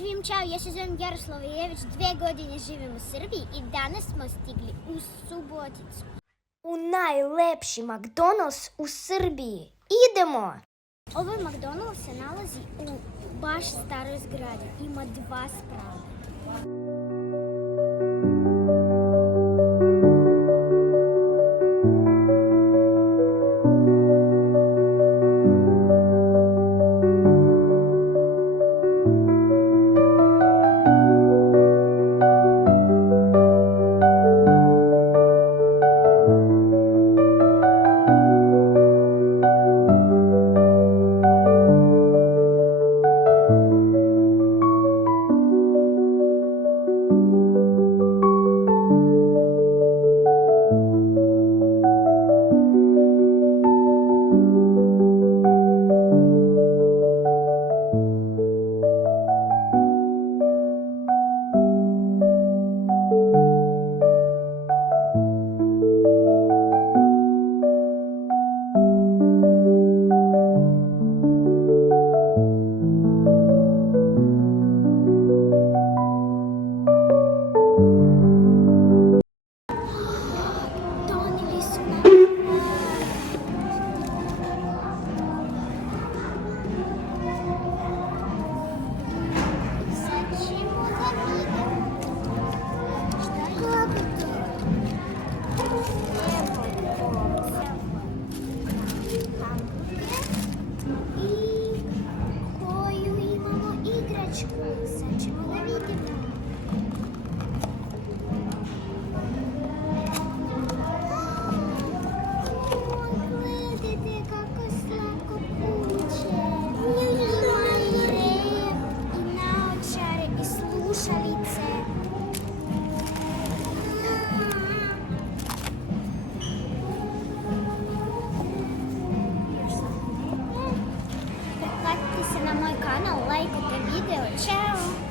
Svim čao, ja se zovem Jaroslava i ja već 2 godine živim u Srbiji i danas smo stigli u Suboticu. U najlepši McDonald's u Srbiji. Idemo! Ovaj McDonald's se nalazi u baš staroj zgradi. Ima 2 sprave. Sad ćemo da vidimo. Gledajte kako slatko kuće. Imaju rep i naočare i slušalice. Pretplatite se na moj kanal, lajkajte video. Ćao!